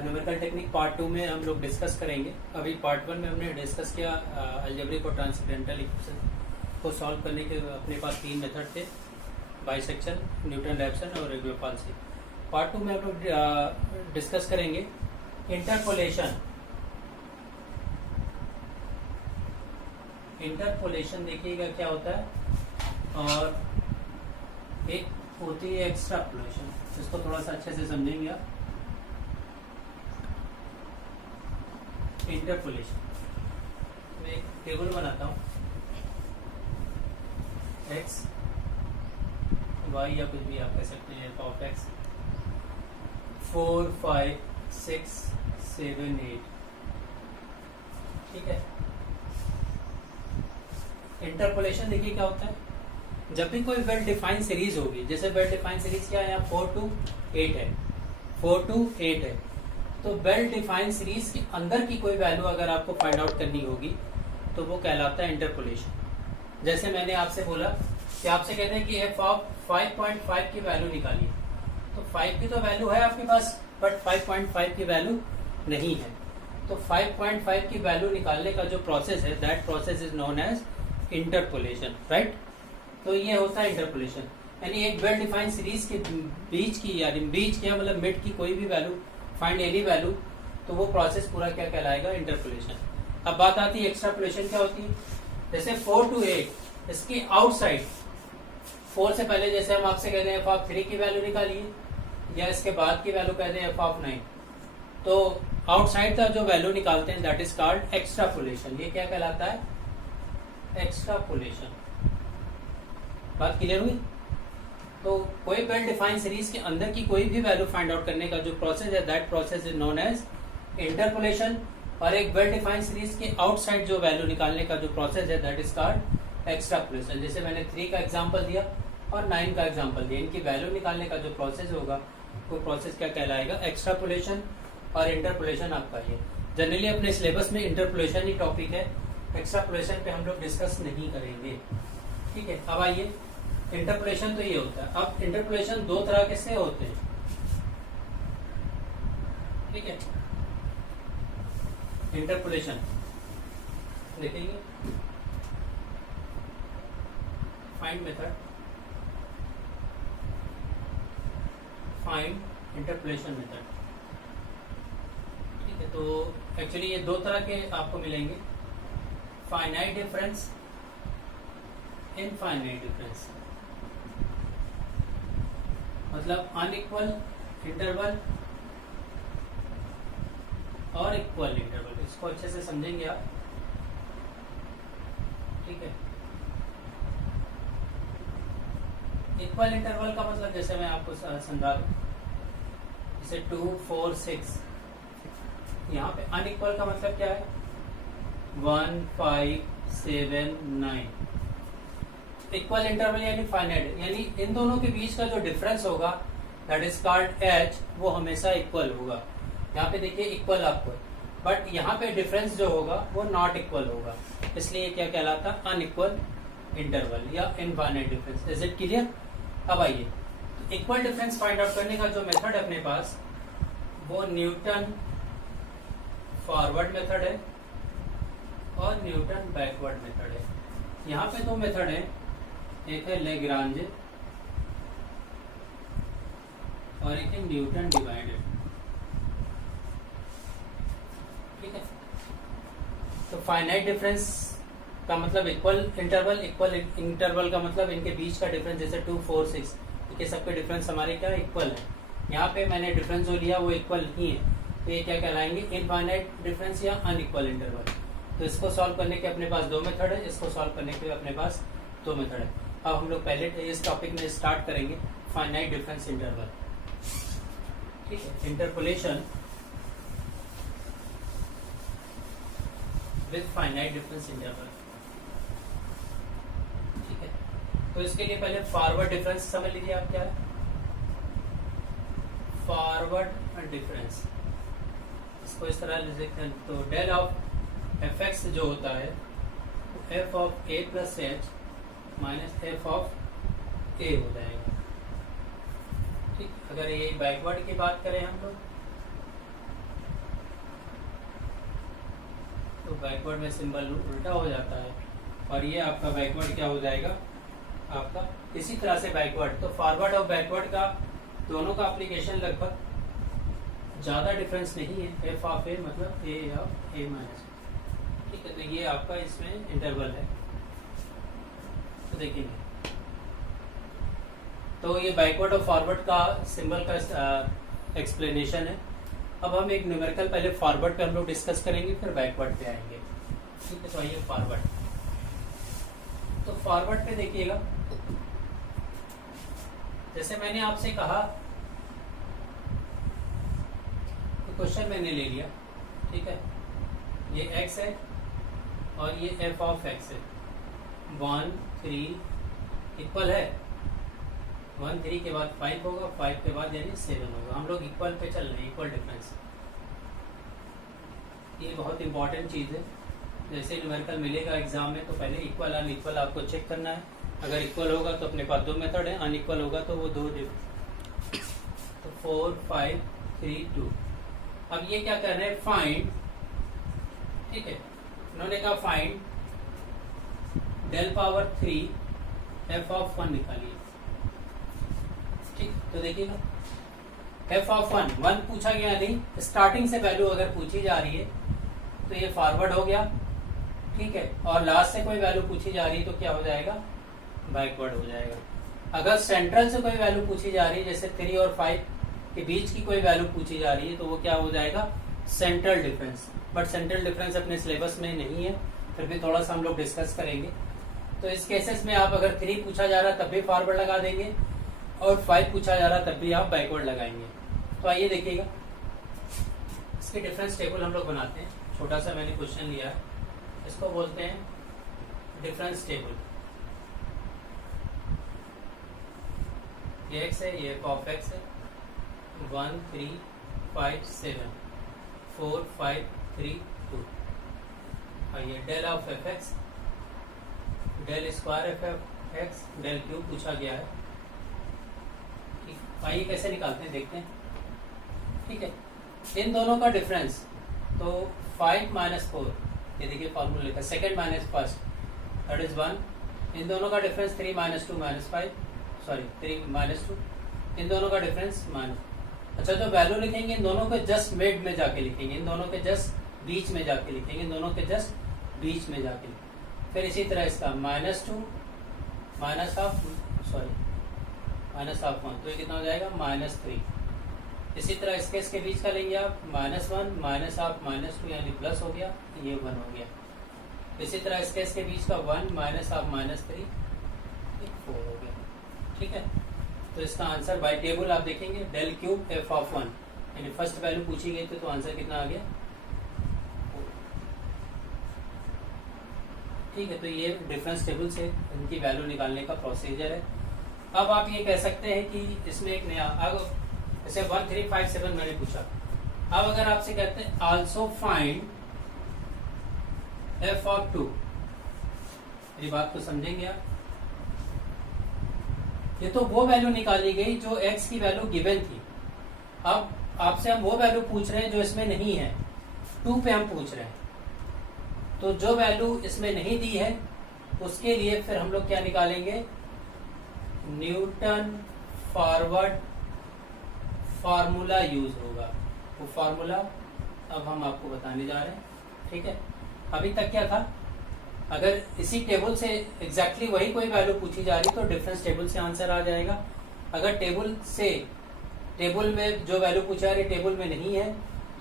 Numerical technique part 2 में हम लोग डिस्कस करेंगे। अभी पार्ट 1 में हमने डिस्कस किया अलजेब्रिक और ट्रांसेंडेंटल इक्वेशन को सॉल्व करने के अपने पास 3 मेथड थे, बाइसेक्शन, न्यूटन रैप्सन और रेगुलर फॉल्सी। पार्ट 2 में हम लोग डिस्कस करेंगे इंटरपोलेशन। इंटरपोलेशन देखिएगा क्या होता है, और एक होती है एक्स्ट्रापोलेशन। इसको थोड़ा सा अच्छे से समझेंगे आप। इंटरपोलेशन मैं एक टेबल बनाता हूँ, एक्स वाई या कुछ भी आप कह सकते हैं, एफ ऑफ एक्स 4 5 6 7 8, ठीक है। इंटरपोलेशन देखिए क्या होता है, जब भी कोई वेल डिफाइंड सीरीज होगी, जैसे वेल डिफाइंड सीरीज क्या है, 4 to 8 है, 4 to 8 है, तो वेल डिफाइंड सीरीज के अंदर की कोई वैल्यू अगर आपको फाइंड आउट करनी होगी तो वो कहलाता है इंटरपोलेशन। जैसे मैंने आपसे बोला कि आपसे कहते हैं कि एफ ऑफ 5.5 की वैल्यू निकालिए, तो 5 की तो वैल्यू है आपके पास, बट 5.5 की वैल्यू नहीं है। तो 5.5 की वैल्यू निकालने का जो प्रोसेस है, that process is known as interpolation, right. तो ये होता है इंटरपोलेशन, यानी एक वेल डिफाइंड सीरीज के बीच की, यानी बीच के मतलब मिड की कोई भी वैल्यू, फाइंड एनी वैल्यू, तो वो प्रोसेस पूरा क्या कहलाएगा, इंटरपोलेशन। अब बात आती है एक्स्ट्रापोलेशन क्या होती है। जैसे 4 to 8, इसके आउटसाइड 4 से पहले जैसे हम आपसे कहते हैं एफ ऑफ 3 की वैल्यू निकालिए, या इसके बाद की वैल्यू कहते हैं एफ ऑफ 9, तो आउटसाइड का जो वैल्यू निकालते हैं दैट इज कॉल्ड एक्स्ट्रापोलेशन। ये क्या कहलाता है, एक्स्ट्रापोलेशन। बात क्लियर हुई। तो कोई वेल डिफाइंड सीरीज के अंदर की कोई भी वैल्यू फाइंड आउट करने का जो प्रोसेस है, that process is known as interpolation. और एक वेल डिफाइंड सीरीज के आउटसाइड जो वैल्यू निकालने का जो प्रोसेस है, दैट इज कॉल्ड एक्स्ट्रापोलेशन। जैसे मैंने 3 का एग्जांपल दिया और 9 का एग्जांपल दिया, इनकी वैल्यू निकालने का जो प्रोसेस होगा वो प्रोसेस क्या कहलाएगा, एक्स्ट्रापोलेशन। और इंटरपोलेशन आपका ये जनरली अपने सिलेबस में इंटरपोलेशन ही टॉपिक है, एक्स्ट्रापोलेशन पे हम लोग डिस्कस नहीं करेंगे, ठीक है। अब आइए, इंटरपोलेशन तो ये होता है। अब इंटरपोलेशन 2 तरह के से होते हैं, ठीक है। इंटरपोलेशन देखेंगे, find method, find interpolation method, ठीक है। तो एक्चुअली ये 2 तरह के आपको मिलेंगे, फाइनाइट डिफरेंस, इनफाइनाइट डिफरेंस। मतलब अनइक्वल इंटरवल और इक्वल इंटरवल। इसको अच्छे से समझेंगे आप, ठीक है। इक्वल इंटरवल का मतलब जैसे मैं आपको समझा दूं, जैसे 2 4 6, यहाँ पे अनइक्वल का मतलब क्या है, 1 5 7 9। इक्वल इंटरवल यानी फाइनाइट, यानी इन दोनों के बीच का जो डिफरेंस होगा दैट इज कॉल्ड एच, वो हमेशा इक्वल होगा। यहाँ पे देखिए इक्वल आपको, बट यहाँ पे डिफरेंस जो होगा वो नॉट इक्वल होगा, इसलिए क्या कहलाता है, अनइक्वल इंटरवल या infinite difference. Is it clear. अब आइए, तो इक्वल डिफरेंस फाइंड आउट करने का जो मेथड है अपने पास, वो न्यूटन फॉरवर्ड मेथड है और न्यूटन बैकवर्ड मेथड है। यहाँ पे 2 मेथड है, एक है लेग्रांज और एक है न्यूटन डिवाइडेड, ठीक है। तो फाइनाइट डिफरेंस का मतलब इक्वल इंटरवल, इक्वल इंटरवल का मतलब इनके बीच का डिफरेंस, जैसे 2 4 6, ये सबके डिफरेंस हमारे क्या इक्वल है। यहाँ पे मैंने डिफरेंस जो लिया वो इक्वल ही है, तो ये क्या कहलाएंगे, इनफाइनाइट डिफरेंस या अनइक्वल इंटरवल। तो इसको सॉल्व करने के अपने पास 2 मेथड है, इसको सॉल्व करने के अपने पास 2 मेथड है। अब हम लोग पहले इस टॉपिक में स्टार्ट करेंगे फाइनाइट डिफरेंस इंटरवल, ठीक है। Interpolation with finite difference interval, ठीक है। तो इसके लिए पहले फॉरवर्ड डिफरेंस समझ लीजिए आप क्या है, फॉरवर्ड डिफरेंस। इसको इस तरह लिख सकते हैं, तो डेल ऑफ एफ एक्स जो होता है, F of A plus H minus F of A हो जाएगा, ठीक। अगर ये बैकवर्ड की बात करें हम लोग, बैकवर्ड में सिंबल उल्टा हो जाता है और ये आपका बैकवर्ड क्या हो जाएगा आपका इसी तरह से बैकवर्ड। तो फॉरवर्ड और बैकवर्ड का दोनों का एप्लीकेशन लगभग ज्यादा डिफरेंस नहीं है। एफ ऑफ ए मतलब ए ऑफ ए माइनस, ठीक है। तो ये आपका इसमें इंटरवल है, तो देखेंगे। तो ये बैकवर्ड और फॉरवर्ड का सिंबल का एक्सप्लेनेशन है। अब हम एक न्यूमेरिकल पहले फॉरवर्ड पे हम लोग डिस्कस करेंगे, फिर बैकवर्ड पे आएंगे, ठीक है। तो आइए फॉरवर्ड। तो फॉरवर्ड पे देखिएगा, जैसे मैंने आपसे कहा तो क्वेश्चन मैंने ले लिया, ठीक है। ये x है और ये f ऑफ x है। 1 3 इक्वल है, 1 3 के बाद 5 होगा, 5 के बाद यानी 7 होगा। हम लोग इक्वल पे चल रहे हैं, इक्वल डिफरेंस। ये बहुत इंपॉर्टेंट चीज़ है। जैसे न्यूमेरिकल मिलेगा एग्जाम में तो पहले इक्वल अनइक्वल आपको चेक करना है। अगर इक्वल होगा तो अपने पास 2 मेथड है, अनइक्वल होगा तो वो 2 तो 4 5 3 2। अब ये क्या कर रहे हैं, फाइंड, ठीक है। उन्होंने कहा find del power 3 f of 1 निकालिए, ठीक। तो देखिएगा एफ ऑफ 1 पूछा गया नहीं, स्टार्टिंग से वैल्यू अगर पूछी जा रही है तो ये फॉरवर्ड हो गया, ठीक है। और लास्ट से कोई वैल्यू पूछी जा रही है तो क्या हो जाएगा, बैकवर्ड हो जाएगा। अगर सेंट्रल से कोई वैल्यू पूछी जा रही है, जैसे 3 और 5 के बीच की कोई वैल्यू पूछी जा रही है, तो वो क्या हो जाएगा, central difference. But central difference अपने सिलेबस में नहीं है, फिर भी थोड़ा सा हम लोग डिस्कस करेंगे। तो इस केसेस में आप अगर 3 पूछा जा रहा है तब भी फॉरवर्ड लगा देंगे और 5 पूछा जा रहा है तब भी आप बैकवर्ड लगाएंगे। तो आइए देखिएगा, इसके डिफरेंस टेबल हम लोग बनाते हैं। छोटा सा मैंने क्वेश्चन लिया है, इसको बोलते हैं डिफरेंस टेबल। ये x है, ये ऑफ x है। 1 3 5 7 4 5 3 2। आइए del of f x, del square f x, del cube पूछा गया है। ठीक, आइए कैसे निकालते हैं देखते हैं, ठीक है। इन दोनों का डिफरेंस तो 5 माइनस 4, ये देखिए फॉर्मूला लिखा, second minus first, that is 1। इन दोनों का difference 3 minus 2 minus 5, sorry 3 minus 2। इन दोनों का डिफरेंस माइनस, अच्छा जो वैल्यू लिखेंगे इन दोनों के जस्ट मिड में जाके लिखेंगे, इन दोनों के जस्ट बीच में जाके लिखेंगे, इन दोनों के जस्ट बीच में जाके। फिर इसी तरह इसका -2 minus half, sorry minus half 1, तो ये कितना हो जाएगा -3। इसी तरह इसके बीच का लेंगे आप -1 माइनस हाफ -2 यानी प्लस हो गया, ये 1 हो गया। इसी तरह इसके बीच का 1 माइनस हाफ -3 4 हो गया, ठीक है। तो इसका आंसर बाय टेबल आप देखेंगे डेल क्यूब एफ ऑफ 1, यानी फर्स्ट वैल्यू पूछी गई थी तो आंसर कितना आ गया, ठीक है। तो ये डिफरेंस टेबल से इनकी वैल्यू निकालने का प्रोसीजर है। अब आप ये कह सकते हैं कि इसमें एक नया, अब जैसे 1 3 5 7 मैंने पूछा, अब अगर आपसे कहते हैं आल्सो फाइंड एफ ऑफ 2, मेरी बात को समझेंगे आप। ये तो वो वैल्यू निकाली गई जो x की वैल्यू गिवन थी। अब आपसे हम वो वैल्यू पूछ रहे हैं जो इसमें नहीं है, 2 पे हम पूछ रहे हैं। तो जो वैल्यू इसमें नहीं दी है उसके लिए फिर हम लोग क्या निकालेंगे, न्यूटन फॉरवर्ड फार्मूला यूज होगा। वो फार्मूला अब हम आपको बताने जा रहे हैं, ठीक है। अभी तक क्या था, अगर इसी टेबल से एग्जैक्टली वही कोई वैल्यू पूछी जा रही तो डिफरेंस टेबल से आंसर आ जाएगा। अगर टेबल में जो वैल्यू पूछी जा रही टेबल में नहीं है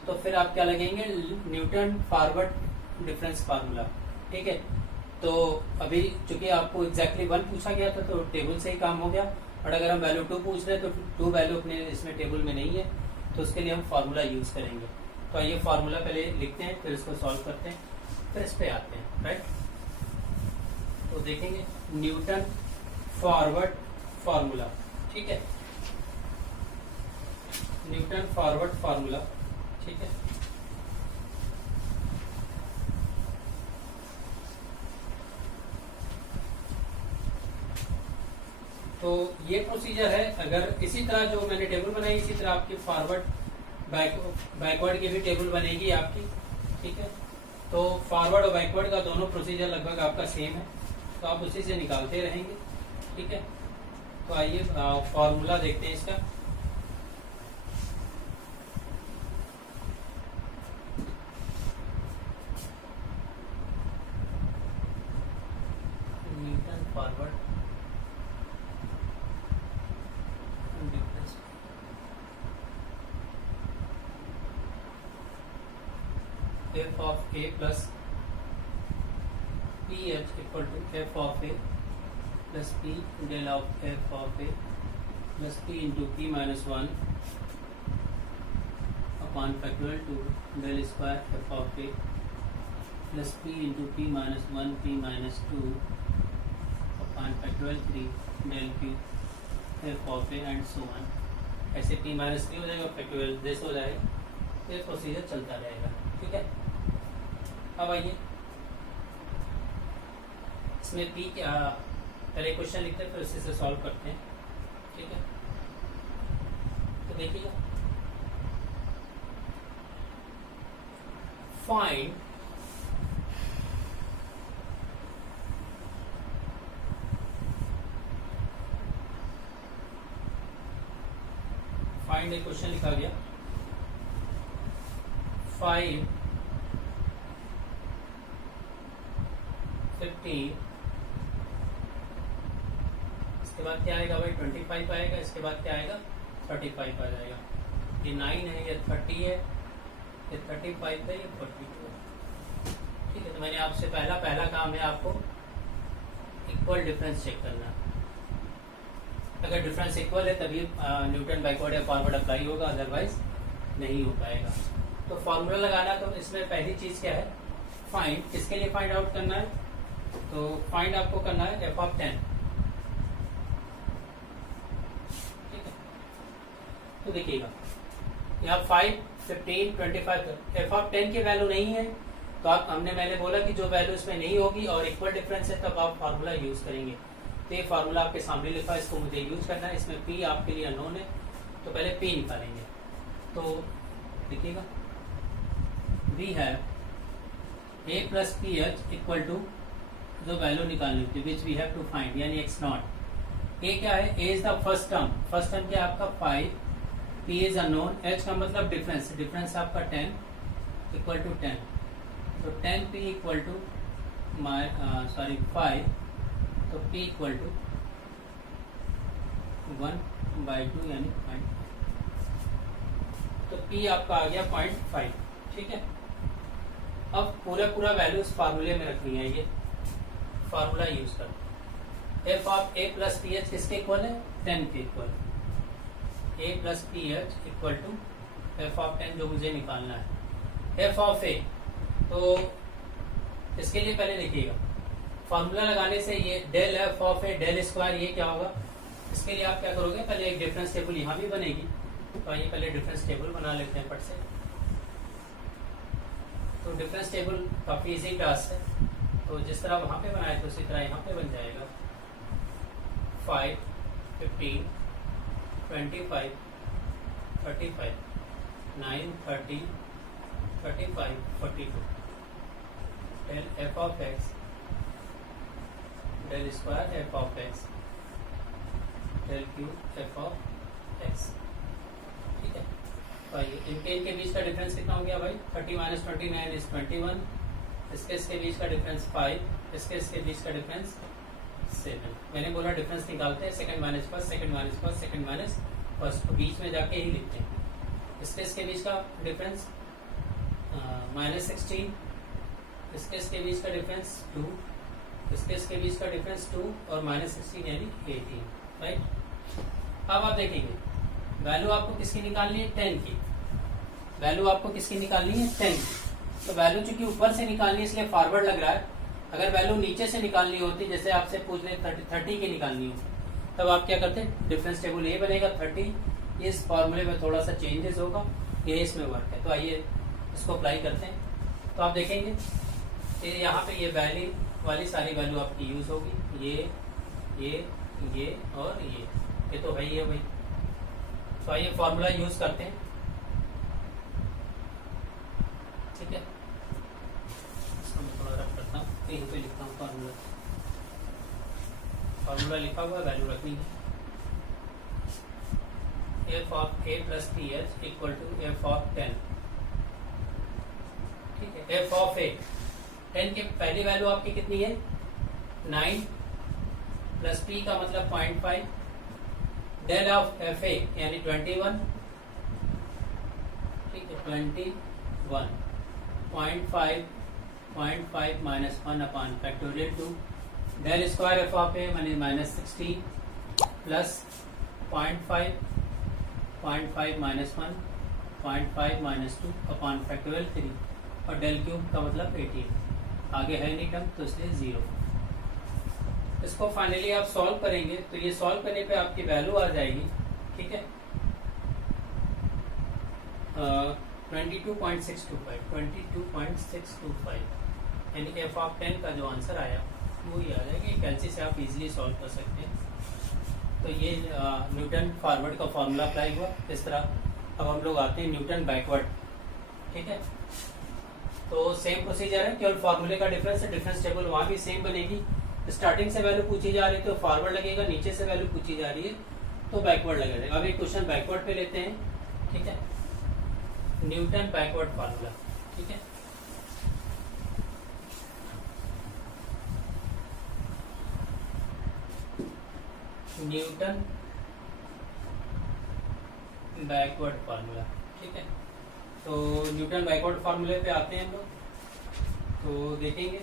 तो फिर आप क्या लगेंगे, न्यूटन फॉरवर्ड डिफरेंस फार्मूला, ठीक है। तो अभी चूंकि आपको एग्जैक्टली 1 पूछा गया था तो टेबल से ही काम हो गया, और अगर हम वैल्यू 2 पूछ रहे हैं तो 2 वैल्यू अपने इसमें टेबल में नहीं है, तो उसके लिए हम फार्मूला यूज करेंगे। तो आइए फार्मूला पहले लिखते हैं, फिर इसको सॉल्व करते हैं, फिर इस पे आते हैं, राइट। तो देखेंगे न्यूटन फॉरवर्ड फार्मूला, ठीक है, न्यूटन फॉरवर्ड फार्मूला, ठीक है। तो ये प्रोसीजर है। अगर इसी तरह जो मैंने टेबल बनाई इसी तरह आपकी फॉरवर्ड बैकवर्ड की भी टेबल बनेगी आपकी, ठीक है। तो फॉरवर्ड और बैकवर्ड का दोनों प्रोसीजर लगभग आपका सेम है, तो आप उसी से निकालते रहेंगे। ठीक है, तो आइए फॉर्मूला देखते हैं इसका। Newton forward f of a plus ph equal to f of a plus p del of f of a plus p into p minus 1 upon factorial to del square f of a plus p into p minus 1 p minus 2 upon factorial 3 del q f of a and so on। ऐसे p minus 3 हो जाएगा, factorial this हो जाएगा, तो ये procedure चलता रहेगा। ठीक है, अब आइए इसमें p क्या, पहले क्वेश्चन लिखते हैं फिर उसी से सॉल्व करते हैं। ठीक है, तो देखिएगा, फाइंड एक क्वेश्चन लिखा गया 5 15, इसके बाद क्या आएगा भाई 25 आएगा, इसके बाद क्या आएगा 35 आ जाएगा। ये 9 है, ये 30 है, ये 35 है, ये 42 है। ठीक है, तो मैंने आपसे पहला काम है आपको इक्वल डिफरेंस चेक करना। अगर डिफरेंस इक्वल है तभी न्यूटन बैकवर्ड या फॉरवर्ड अप्लाई होगा, अदरवाइज नहीं हो पाएगा। तो फॉर्मूला लगाना, तो इसमें पहली चीज क्या है, फाइंड, किसके लिए फाइंड आउट करना है, तो फाइंड आपको करना है f of 10। ठीक है, तो देखिएगा यहाँ 5 15 25 f of 10 की वैल्यू नहीं है, तो मैंने बोला कि जो वैल्यू इसमें नहीं होगी और इक्वल डिफरेंस है तब आप फार्मूला यूज करेंगे। तो ये फार्मूला आपके सामने लिखा है, इसको मुझे यूज करना है। इसमें p आपके लिए अननोन है, तो पहले p निकालेंगे। तो देखिएगा, we have a plus p h equal to, जो वैल्यू निकालनी होती है which we have to find, यानी x नॉट। a क्या है, a is the first term क्या है आपका 5, p इज अननोन, h का मतलब डिफरेंस आपका 10 इक्वल टू 10, तो 10p इक्वल टू 5, तो p इक्वल टू 1/2 यानी 0.5, तो p आपका आ गया 0.5। ठीक है, अब पूरा वैल्यू इस फार्मूले में रखनी है, ये फार्मूला यूज कर। f of a plus p h किसके इक्वल है, 10 के equal, a plus p h equal to f of 10 जो मुझे निकालना है। f ऑफ a, तो इसके लिए पहले देखिएगा, फार्मूला लगाने से ये del f of a del square, ये क्या होगा, इसके लिए आप क्या करोगे, पहले एक डिफरेंस टेबल यहाँ भी बनेगी, तो आइए पहले डिफरेंस टेबल बना लेते हैं फट से। तो डिफरेंस टेबल काफी इजी टास्क है, तो जिस तरह वहां पे बनाया तो उसी तरह यहाँ पे बन जाएगा। 5 15 25 35 9 30 35 42 del f of x del square f of x del cube f of x। ठीक है, तो आइए इन के बीच का डिफरेंस कितना हो गया भाई, 30 माइनस 29 इज 21, इसके बीच का डिफरेंस 5, इसके बीच का डिफरेंस 7। मैंने बोला डिफरेंस निकालते हैं second minus first, second minus first, second minus first, तो बीच में जाके ही लिखते हैं। इसके बीच का डिफरेंस -16, इसके बीच का डिफरेंस 2, इसके बीच का डिफरेंस 2 और -16 यानी 18। राइट, अब आप देखेंगे वैल्यू आपको किसकी निकालनी है, 10 की वैल्यू आपको किसकी निकालनी है, 10 की। तो वैल्यू चूंकि ऊपर से निकालनी है इसलिए फॉरवर्ड लग रहा है, अगर वैल्यू नीचे से निकालनी होती, जैसे आपसे पूछ रहे 30 की निकालनी हो, तब आप क्या करते, डिफरेंस टेबल ये बनेगा 30, इस फॉर्मूले में थोड़ा सा चेंजेस होगा, ये इसमें वर्क है। तो आइए इसको अप्लाई करते हैं, तो आप देखेंगे कि यहाँ पे ये वैल्यू वाली सारी वैल्यू आपकी यूज होगी, ये और ये तो है ही है भाई। तो आइए फॉर्मूला यूज करते हैं। ठीक है, कहीं पे लिखता हूँ फार्मूला, फार्मूला लिखा हुआ वैल्यू रखनी है। F of A plus t h equal to f of 10। ठीक है, एफ ऑफ ए 10 की पहली वैल्यू आपकी कितनी है 9 प्लस पी का मतलब 0.5, डेल ऑफ एफ ए यानी 21। ठीक है, 21 0.5 minus 1 upon factorial 2, del square F of A मानी minus 16 plus 0.5 minus 1 0.5 minus 2 upon factorial 3 और डेल क्यूब का मतलब 18। आगे है नहीं टर्म तो इसलिए 0। इसको फाइनली आप सॉल्व करेंगे तो ये सॉल्व करने पे आपकी वैल्यू आ जाएगी। ठीक है, 22.625 यानी एफ ऑफ 10 का जो आंसर आया वो ही आ जाएगा। कैलसी से आप इजीली सॉल्व कर सकते हैं। तो ये न्यूटन फॉरवर्ड का फॉर्मूला अप्लाई हुआ। इस तरह अब हम लोग आते हैं न्यूटन बैकवर्ड। ठीक है, तो सेम प्रोसीजर है, केवल फॉर्मूले का डिफरेंस है। डिफरेंस टेबल वहां भी सेम बनेगी। स्टार्टिंग से वैल्यू पूछी जा रही है तो फॉरवर्ड लगेगा, नीचे से वैल्यू पूछी जा रही है तो बैकवर्ड लगेगा। अब एक क्वेश्चन बैकवर्ड पे लेते हैं। ठीक है, न्यूटन बैकवर्ड फॉर्मूला। ठीक है, न्यूटन बैकवर्ड फार्मूला। ठीक है, तो न्यूटन बैकवर्ड फार्मूले पे आते हैं हम लोग। तो देखेंगे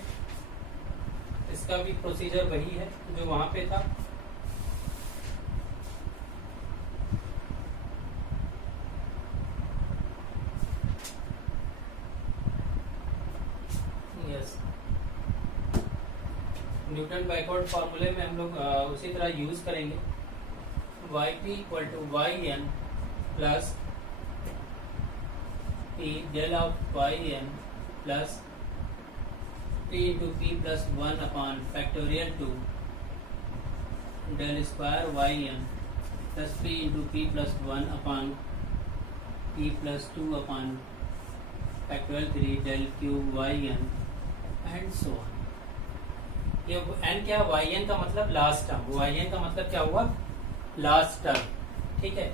इसका भी प्रोसीजर वही है जो वहां पे था। यस, न्यूटन बैकवर्ड फार्मूले में हम लोग उसी तरह यूज करेंगे। Y p equal to y n plus p del of y n plus p into p plus 1 upon factorial 2 del square y n plus p into p plus 1 upon p plus 2 upon factorial 3 del cube y n and so on. ये n क्या, y n का मतलब last term, Y n का मतलब क्या हुआ last term. ठीक है,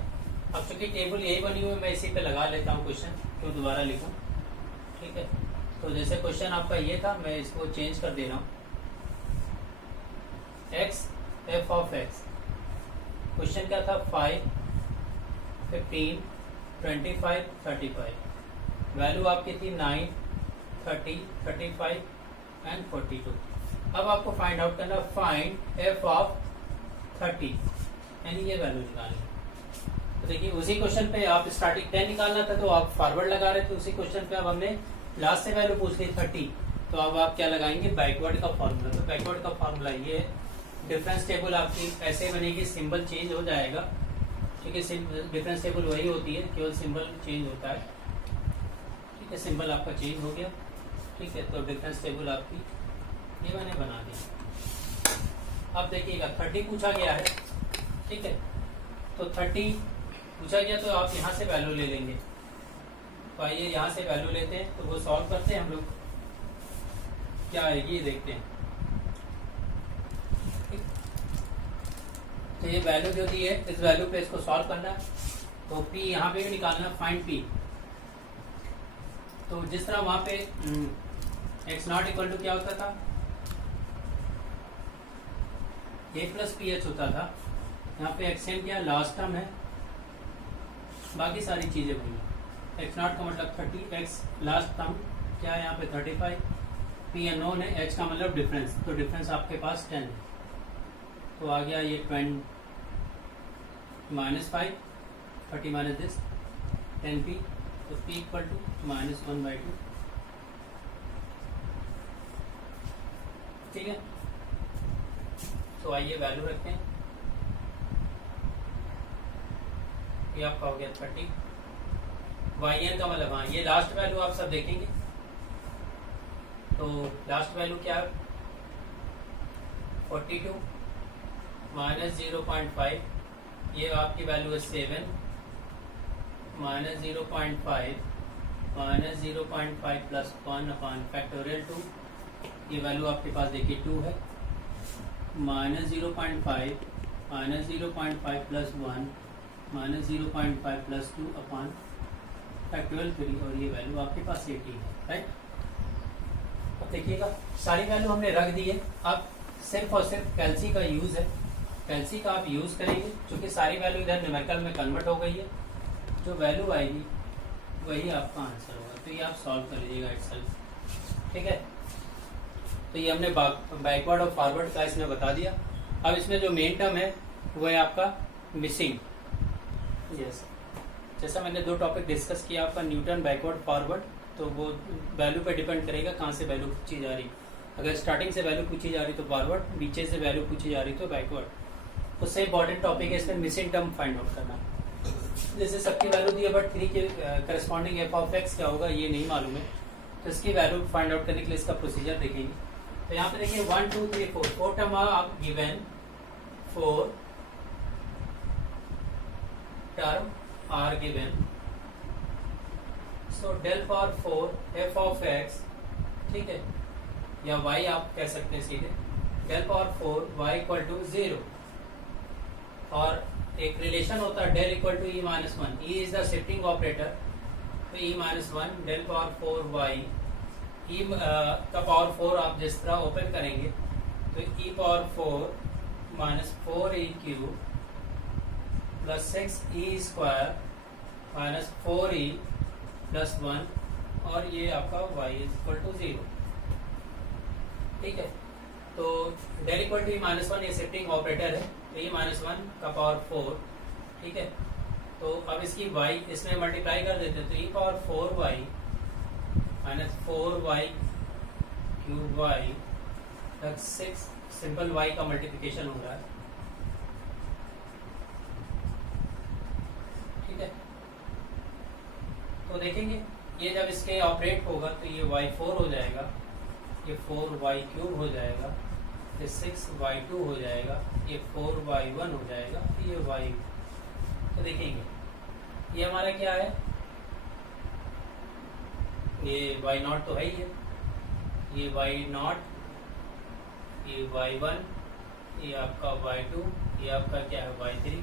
अब चूंकि टेबल यही बनी हुई है मैं इसी पे लगा लेता हूँ क्वेश्चन, क्यों दोबारा लिखूं। ठीक है, तो जैसे क्वेश्चन आपका ये था मैं इसको चेंज कर दे रहा हूँ। X F of x, question क्या था 5 15 25 35, वैल्यू आपकी थी 9 30 35 एंड 42। अब आपको फाइंड आउट करना, फाइंड एफ ऑफ 30 यानी ये वैल्यू निकालनी। तो देखिए उसी क्वेश्चन पे आप स्टार्टिंग 10 निकालना था तो आप फॉरवर्ड लगा रहे थे। उसी क्वेश्चन पे अब हमने लास्ट से वैल्यू पूछ ली 30, तो अब आप क्या लगाएंगे बैकवर्ड का फॉर्मूला। तो बैकवर्ड का फॉर्मूला ये है, डिफरेंस टेबल आपकी ऐसे बनेगी, सिंबल चेंज हो जाएगा। ठीक है, डिफरेंस टेबल वही होती है, केवल सिंबल चेंज होता है। ठीक है, सिंबल आपका चेंज हो गया। ठीक है, तो डिफरेंस टेबल आपकी ये मैंने बना दिया। अब देखिएगा 30 पूछा गया है। ठीक है, तो 30 पूछा गया तो आप यहाँ से वैल्यू ले लेंगे। तो आइए यहाँ से वैल्यू लेते हैं, तो वो सॉल्व करते हैं हम लोग, क्या आएगी देखते हैं। तो ये वैल्यू जो दी है इस वैल्यू पे इसको सॉल्व करना है। तो P यहाँ पे भी निकालना, फाइंड P। तो जिस तरह वहां पे x नॉट इक्वल टू क्या होता था, a प्लस पी एच होता था, यहाँ पे एक्सएम क्या लास्ट टर्म है, बाकी सारी चीजें वही। एक्स नॉट का मतलब 30, एक्स लास्ट टर्म क्या है यहाँ पे 35, पी अननोन है, एक्स का मतलब डिफरेंस, तो डिफरेंस आपके पास 10 है। तो आ गया ये 20 माइनस 5 30 माइनस दिस 10p, तो p इक्वल टू -1/2। ठीक है, तो आइए वैल्यू रखते हैं। ये आपका हो गया 30, वाई एन का मतलब, हाँ ये लास्ट वैल्यू आप सब देखेंगे। तो लास्ट वैल्यू क्या है 42 माइनस 0.5, ये आपकी वैल्यू है 7 minus 0.5 minus 0.5 plus 1 upon factorial 2 ये वैल्यू आपके पास देखिए 2 है, -0.5 -0.5 प्लस 1 -0.5 प्लस 2 अपॉन फैक्टोरियल 3 और ये वैल्यू आपके पास 80 है, राइट। अब देखिएगा सारी वैल्यू हमने रख दी है। अब सिर्फ और सिर्फ कैल्सी का यूज है, कैल्सी का आप यूज करेंगे क्योंकि सारी वैल्यू इधर न्यूमेरिकल में कन्वर्ट हो गई है। जो वैल्यू आएगी वही आपका आंसर होगा, तो ये आप सॉल्व कर लीजिएगा इटसेल्फ, ठीक है। तो ये हमने बैकवर्ड और फॉरवर्ड का इसमें बता दिया। अब इसमें जो मेन टर्म है वो है आपका मिसिंग। यस, जैसा मैंने 2 टॉपिक डिस्कस किया आपका न्यूटन बैकवर्ड फॉरवर्ड, तो वो वैल्यू पे डिपेंड करेगा कहाँ से वैल्यू पूछी जा रही। अगर स्टार्टिंग से वैल्यू पूछी जा रही तो फॉरवर्ड, नीचे से वैल्यू पूछी जा रही तो बैकवर्ड। उससे इंपॉर्टेंट टॉपिक है इसमें मिसिंग टर्म फाइंड आउट करना। जैसे सबकी वैल्यू दी है बट 3 के करस्पॉन्डिंग एफ ऑफ एक्स क्या होगा ये नहीं मालूम है, तो इसकी वैल्यू फाइंड आउट करने के लिए इसका प्रोसीजर देखेंगे। तो यहाँ पे देखिए 1 2 3 4 टर्म आप गिवन, 4 term are given. So del power 4 f of x, ठीक है, या y आप कह सकते हैं सीधे, del power 4 y equal to 0। और एक रिलेशन होता है del equal to e minus 1, e is the shifting operator, तो e minus 1 del power 4 y, e का पावर 4 आप जिस तरह ओपन करेंगे तो ई power 4 minus 4 E Q plus 6 E square minus 4 E plus 1 और ये आपका y इक्वल टू 0, ठीक है। तो del equal to e minus 1 ये शिफ्टिंग ऑपरेटर है, तो ई माइनस 1 का पावर 4, ठीक है। तो अब इसकी y इसमें मल्टीप्लाई कर देते हैं, तो ई power 4y minus 4y cube y तक 6 सिंपल y का मल्टीप्लिकेशन हो रहा है, ठीक है। तो देखेंगे ये जब इसके ऑपरेट होगा तो ये y4 हो जाएगा, ये 4y क्यूब हो जाएगा, ये 6y2 हो जाएगा, ये 4y1 हो जाएगा, ये y। तो देखेंगे ये हमारा क्या है, ये y0 तो है ही है, ये y0, ये y1, ये आपका y2, ये आपका क्या है y3,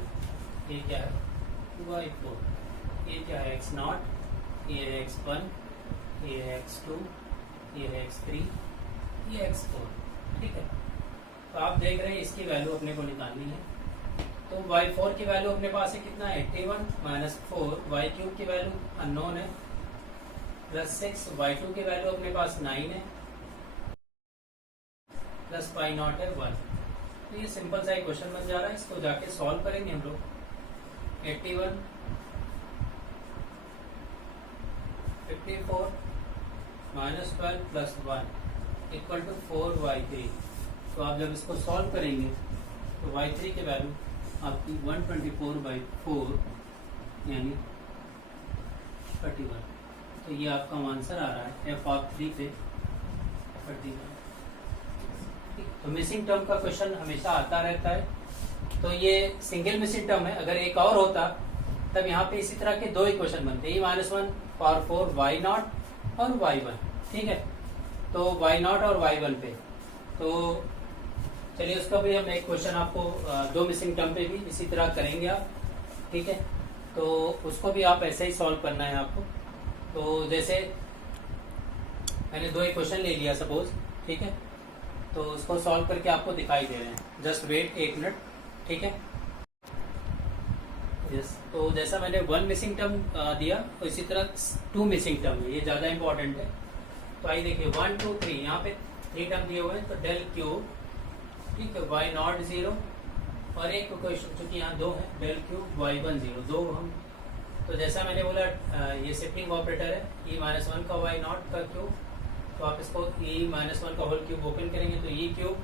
ये क्या है y4, ये क्या है x0, ये है x1, ये है x2, ये है x3, ये x4, ठीक है। तो आप देख रहे हैं इसकी वैल्यू अपने को निकालनी है। तो y4 की वैल्यू अपने पास है कितना, 81 माइनस 4 y3 की वैल्यू अननोन है प्लस 6 y2 की वैल्यू अपने पास 9 है प्लस y0 है 1। तो ये सिंपल सा क्वेश्चन बन जा रहा है, इसको जाके सॉल्व करेंगे हम लोग। 81 54 minus 12 plus 1 equal to 4y3। तो आप जब इसको सॉल्व करेंगे तो y3 की वैल्यू आपकी 124/4 यानी 31। तो ये आपका आंसर आ रहा है एफ ऑफ 3 पे 31। तो मिसिंग टर्म का क्वेश्चन हमेशा आता रहता है। तो ये सिंगल मिसिंग टर्म है, अगर एक और होता तब यहाँ पे इसी तरह के 2 इक्वेशन बनते, -1 पावर 4 y0 और y1, ठीक है। तो y0 और y1 पे, तो चलिए उसका भी हम एक क्वेश्चन आपको 2 मिसिंग टर्म पे भी इसी तरह करेंगे आप, ठीक है। तो उसको भी आप ऐसे ही सॉल्व करना है आपको। तो जैसे मैंने 2 इक्वेशन ले लिया सपोज, ठीक है, तो उसको सॉल्व करके आपको दिखाई दे रहे हैं, जस्ट वेट 1 मिनट, ठीक है। यस, तो जैसा मैंने 1 मिसिंग टर्म दिया तो इसी तरह 2 मिसिंग टर्म है, ये ज्यादा इंपॉर्टेंट है। तो आइए देखिए 1 2 3, यहाँ पे 3 टर्म दिए हुए हैं, तो डेल क्यूब, ठीक है, y0 0 और एक क्वेश्चन चूंकि यहाँ 2 है, डेल क्यूब y1 0, 2 हम। तो जैसा मैंने बोला ये शिफ्टिंग ऑपरेटर है, e -1 का y0 का क्यूब, तो आप इसको e -1 का होल क्यूब ओपन करेंगे तो e cube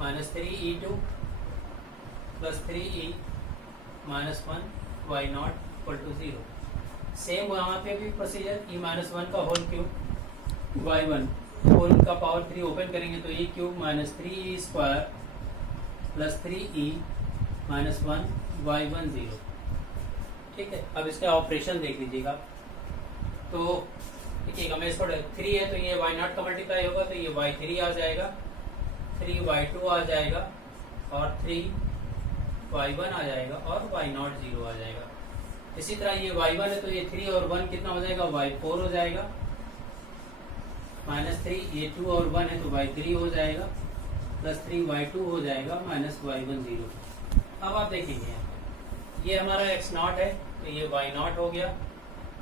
-3e2 plus 3e -1 y0 equal to 0। Same वहाँ पे भी प्रोसीजर, e -1 का होल क्यूब y1 होल का पावर 3 ओपन करेंगे तो e cube -3e square plus 3e -1 y1 0, ठीक है। अब इसका ऑपरेशन देख लीजिएगा। तो देखिएगा मैं इसको 3 है तो ये y0 का मल्टीप्लाई होगा तो ये y3 आ जाएगा, 3y2 आ जाएगा और 3y1 आ जाएगा और y0 0 आ जाएगा। इसी तरह ये y1 है तो ये 3 और 1 कितना हो जाएगा, y4 हो जाएगा, -3 ये 2 और 1 है तो y3 हो जाएगा, +3y2 हो जाएगा, -y1 0। अब आप देखेंगे ये हमारा x0 है तो ये y0 हो गया,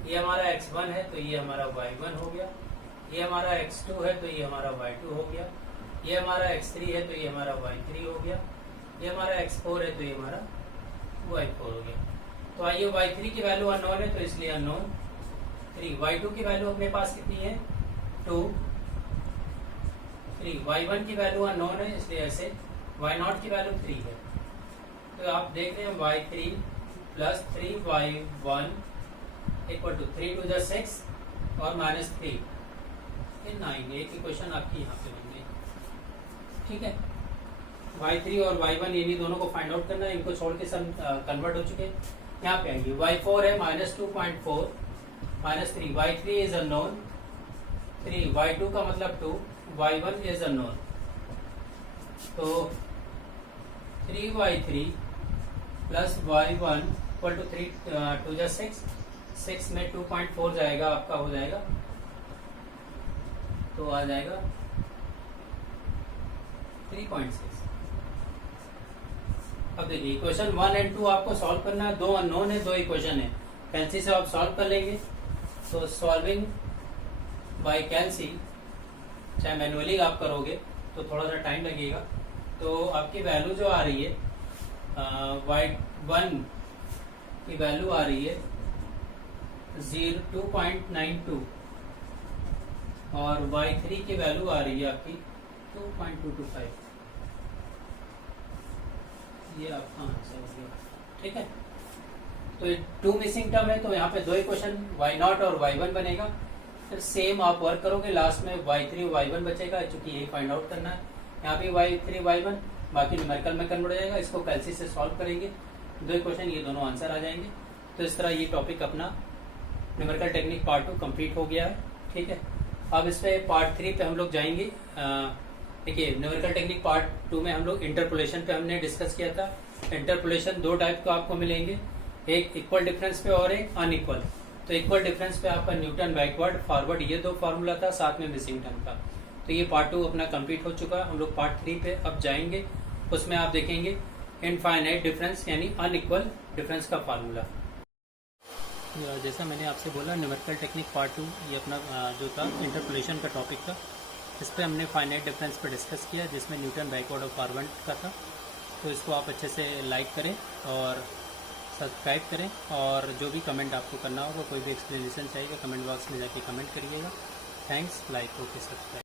ये हमारा x1 है तो ये हमारा y1 हो गया, ये हमारा x2 है तो ये हमारा y2 हो गया, ये हमारा x3 है तो ये हमारा y3 हो गया, ये हमारा x4 है तो ये हमारा y4 हो गया। तो आइए y3 की वैल्यू अननोन है तो इसलिए अननोन 3, y2 की वैल्यू अपने पास कितनी है 2, 3, y1 की वैल्यू अननोन है इसलिए ऐसे, y0 की वैल्यू 3 है। तो आप देख रहे हैं y3 plus 3y1 equal to 3 to the 6 और -3 ये 9। एक इक्वेशन आपकी यहाँ पे बन गई, ठीक है। y3 और y1 इन्हीं दोनों को फाइंड आउट करना है, इनको छोड़ के सब कन्वर्ट हो चुके हैं। यहाँ पे आएंगे y4 है -2.4 -3, y3 इज अननोन 3, y2 का मतलब 2, y1 इज अननोन। तो 3y3 plus y1 equal to 3 to the 6 में 2.4 जाएगा, आपका हो जाएगा तो आ जाएगा 3.6। अब देखिए इक्वेशन 1 एंड 2 आपको सॉल्व करना है, 2 अननोन है, 2 इक्वेशन है, कैंसी से आप सॉल्व कर लेंगे। तो सॉल्विंग बाय कैंसी चाहे मैनुअली आप करोगे तो थोड़ा सा टाइम लगेगा। तो आपकी वैल्यू जो आ रही है y1 की वैल्यू आ रही है 2.92 और y3 की वैल्यू आ रही है आपकी 2.225। ये आपका आंसर हो गया, ठीक है। तो 2 मिसिंग टर्म है तो यहाँ पे 2 इक्वेशन y0 और y1 बनेगा। फिर सेम आप वर्क करोगे, लास्ट में y3 y1 बचेगा, क्योंकि यही फाइंड आउट करना है। यहाँ पे y3 y1 बाकी न्यूमेरिकल में कन्वर्ट हो जाएगा, इसको कैलसी से सॉल्व करेंगे, 2 इक्वेशन ये दोनों आंसर आ जाएंगे। तो इस तरह ये टॉपिक अपना न्यूमेरिकल टेक्निक पार्ट 2 कंप्लीट हो गया है, ठीक है। अब इस पे पार्ट 3 पे हम लोग जाएंगे। देखिए न्यूमेरिकल टेक्निक पार्ट 2 में हम लोग इंटरपोलेशन पे हमने डिस्कस किया था। इंटरपोलेशन 2 टाइप का आपको मिलेंगे, एक इक्वल डिफरेंस पे और एक अनइक्वल। तो इक्वल डिफरेंस पे आपका न्यूटन बैकवर्ड फॉरवर्ड ये 2 फार्मूला था, साथ में मिसिंग टर्म था। तो ये पार्ट 2 अपना कंप्लीट हो चुका है। हम लोग पार्ट 3 पे अब जाएंगे, उसमें आप देखेंगे इनफाइनाइट डिफरेंस यानी अनइक्वल डिफरेंस का फार्मूला। जैसा मैंने आपसे बोला न्यूमेरिकल टेक्निक पार्ट 2 ये अपना जो था इंटरपोलेशन का टॉपिक था, इस पर हमने फाइनाइट डिफरेंस पर डिस्कस किया, जिसमें न्यूटन बैकवर्ड और फॉरवर्ड का था। तो इसको आप अच्छे से लाइक करें और सब्सक्राइब करें, और जो भी कमेंट आपको करना होगा, कोई भी एक्सप्लेनेशन चाहिए कमेंट बॉक्स में जाके कमेंट करिएगा। Thanks, like okay subscribe.